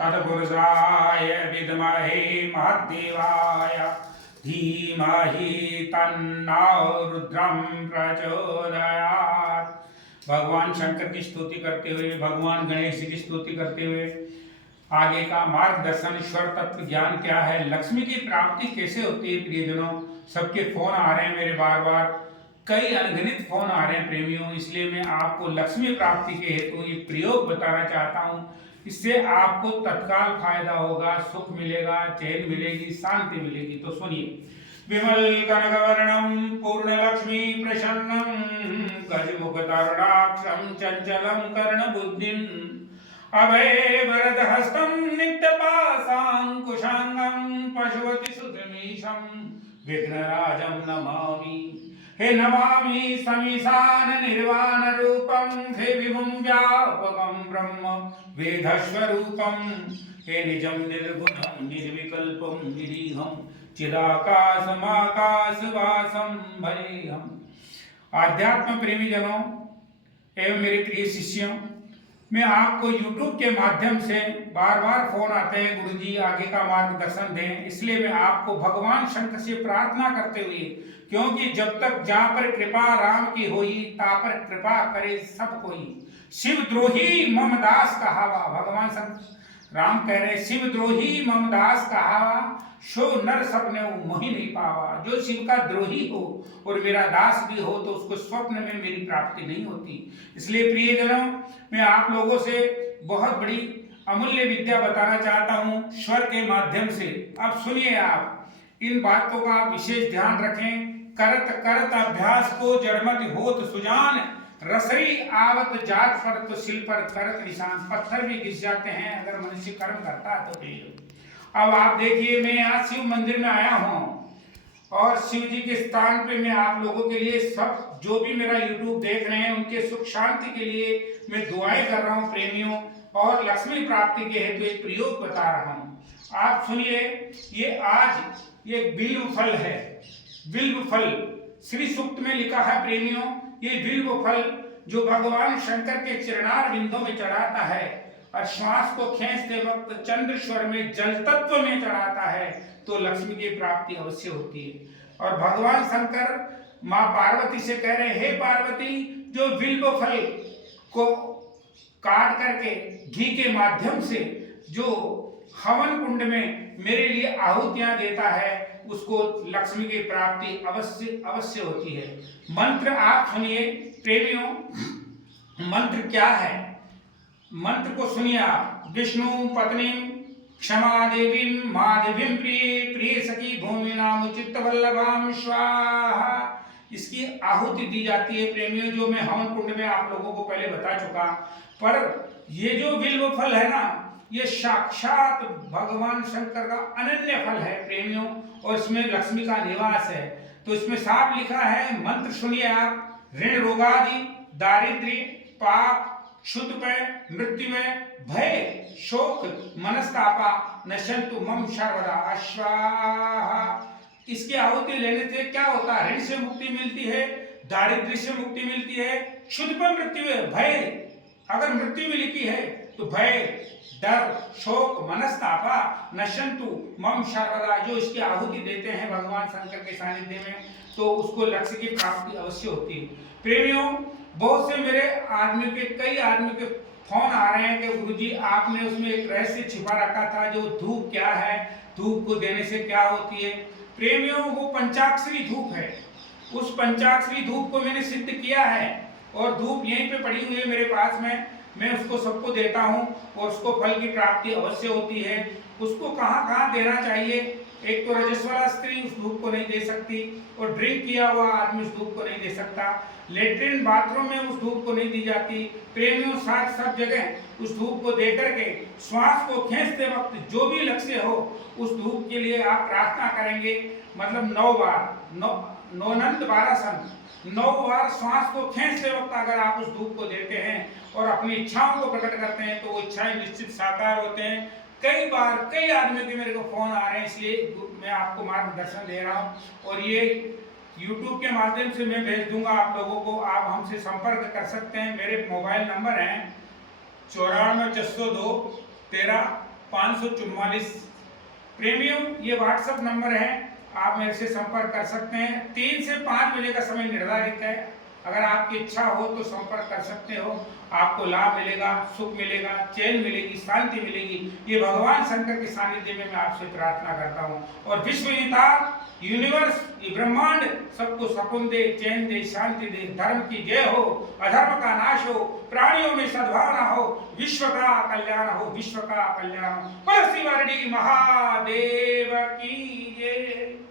तत्पुरुषाय विद्महे महद्देवाय धीमहि तन्नो रुद्रं प्रचोदयात्। भगवान शंकर की स्तुति करते हुए, भगवान गणेश की स्तुति करते हुए आगे का मार्गदर्शन, ईश्वर तत्व ज्ञान क्या है, लक्ष्मी की प्राप्ति कैसे होती है। प्रियजनों, सबके फोन आ रहे हैं मेरे, बार बार कई अनगिनत फोन आ रहे हैं प्रेमियों, इसलिए मैं आपको लक्ष्मी प्राप्ति के हेतु ये प्रयोग बताना चाहता हूँ। इससे आपको तत्काल फायदा होगा, सुख मिलेगा, चैन मिलेगी, शांति मिलेगी। तो सुनिए। विमल कनकवर्णम पूर्ण लक्ष्मी प्रसन्नम गजमुख तरुणाक्षम चंचलम कर्ण बुद्धिम अभय वरद हस्तम नित्य पाशांकुशांगम पशुपति सुतमीशम विघ्नराजम नमामि। हे नमामि समीशान निर्वाण रूपम, हे विभुम व्यापकम ब्रह्म वेदस्वरूपम, हे निजम निर्गुणम निर्विकल्पम निरीहम चिदाकाशमाकाशवासम भरेहम। आध्यात्म प्रेमी जनों एवं मेरे प्रिय शिष्यों, मैं आपको YouTube के माध्यम से बार बार फोन आते हैं, गुरुजी आगे का मार्गदर्शन दें। इसलिए मैं आपको भगवान शंकर से प्रार्थना करते हुए, क्योंकि जब तक जहाँ पर कृपा राम की होई, ता पर कृपा करे सब कोई। शिव द्रोही मम दास कहावा, भगवान शंकर राम कह रहे शिव द्रोही मम दास कहावा, शो नर सपने मोहि नहीं पावा। जो शिव का द्रोही हो और मेरा दास भी हो तो उसको स्वप्न में मेरी प्राप्ति नहीं होती। इसलिए प्रियजनों, मैं आप लोगों से बहुत बड़ी अमूल्य विद्या बताना चाहता हूँ स्वर के माध्यम से। अब सुनिए, आप इन बातों का विशेष ध्यान रखें। करत करत अभ्यास को जड़मत होत सुजान, रसरी आवत जात पर तो शिल पर करत निशान। पत्थर भी घिस जाते हैं अगर मनुष्य कर्म करता है तो। अब आप देखिए, मैं यहाँ शिव मंदिर में आया हूँ और शिव जी के स्थान पे मैं आप लोगों के लिए, सब जो भी मेरा YouTube देख रहे हैं, उनके सुख शांति के लिए मैं दुआएं कर रहा हूँ प्रेमियों, और लक्ष्मी प्राप्ति के हेतु एक प्रयोग बता रहा हूँ। आप सुनिए। ये आज ये बिल्व फल है, बिल्व फल श्री सूक्त में लिखा है प्रेमियों। ये बिल्व फल जो भगवान शंकर के चरणार बिंदों में चढ़ाता है और श्वास को खींचते वक्त चंद्र में जल तत्व में चढ़ाता है तो लक्ष्मी की प्राप्ति अवश्य होती है। और भगवान शंकर माँ पार्वती से कह रहे, हे पार्वती, जो बिल्व फल को काट करके घी के माध्यम से जो हवन कुंड में मेरे लिए आहुतियां देता है, उसको लक्ष्मी की प्राप्ति अवश्य अवश्य होती है। मंत्र आप सुनिए प्रेमियों। मंत्र क्या है? मंत्र को सुनिए आप। विष्णु पत्नी क्षमा देवी माधवीं प्रिय प्रिय सखी भूमि नाम चित्त वल्लभाम स्वाहा। इसकी आहुति दी जाती है प्रेमियों, जो मैं हवन कुंड में आप लोगों को पहले बता चुका। पर ये जो बिल्व फल है ना, ये साक्षात भगवान शंकर का अनन्य फल है प्रेमियों, और इसमें लक्ष्मी का निवास है। तो इसमें साफ लिखा है, मंत्र सुनिए आप। ऋण रोगादि दारिद्र्य पाप शुद्ध पे मृत्यु में भय शोक मनस्तापा नशंतु मम सर्वदा स्वाहा। इसकी आहुति लेने से क्या होता है? ऋण से मुक्ति मिलती है, दारिद्र्य से मुक्ति मिलती है, शुद्ध पे मृत्यु है, भय अगर मृत्यु में लिखी है तो भय डर शोक मनस्तापा नशंतु मम सर्वदा। जो इसकी आहुति देते हैं भगवान शंकर के सानिध्य में, तो उसको लक्ष्य की प्राप्ति अवश्य होती है प्रेमियों। बहुत से मेरे आदमी के, कई आदमी के फोन आ रहे हैं कि गुरुजी आपने उसमें एक रहस्य छिपा रखा था, जो धूप क्या है, धूप को देने से क्या होती है। प्रेमियों, वो पंचाक्षरी धूप है। उस पंचाक्षरी धूप को मैंने सिद्ध किया है और धूप यहीं पे पड़ी हुई है मेरे पास में, मैं उसको सबको देता हूँ और उसको फल की प्राप्ति अवश्य होती है। उसको कहाँ कहाँ देना चाहिए? एक तो रजस्वला स्त्री उस धूप को नहीं दे सकती, और ड्रिंक किया हुआ आदमी उस धूप को नहीं दे सकता। लेटरिन बाथरूम में उस धूप को नहीं दी जाती प्रेमियों। साथ सब जगह उस धूप को दे करके श्वास को खींचते वक्त जो भी लक्ष्य हो, उस धूप के लिए आप प्रार्थना करेंगे। मतलब 9 बार, नौनंद 12 सन, 9 बार श्वास को खींचते वक्त अगर आप उस धूप को देते हैं और अपनी इच्छाओं को प्रकट करते हैं तो वो इच्छाएं निश्चित साकार होते हैं। कई बार कई आदमियों के मेरे को फोन आ रहे हैं, इसलिए मैं आपको मार्गदर्शन दे रहा हूँ। और ये यूट्यूब के माध्यम से मैं भेज दूंगा आप लोगों को। आप हमसे संपर्क कर सकते हैं। मेरे मोबाइल नंबर हैं 94 602 13 544। प्रीमियम ये व्हाट्सएप नंबर है, आप मेरे से संपर्क कर सकते हैं। 3 से 5 बजे का समय निर्धारित है। अगर आपकी इच्छा हो तो संपर्क कर सकते हो। आपको लाभ मिलेगा, सुख मिलेगा, चैन मिलेगी, शांति मिलेगी। ये भगवान शंकर के सानिध्य में मैं आपसे प्रार्थना करता हूँ। और विश्व यूनिवर्स, ये ब्रह्मांड सबको सुकून दे, चैन दे, शांति दे। धर्म की जय हो, अधर्म का नाश हो, प्राणियों में सद्भावना हो, विश्व का कल्याण हो, विश्व का कल्याण हो। परम श्री महादेव की जय।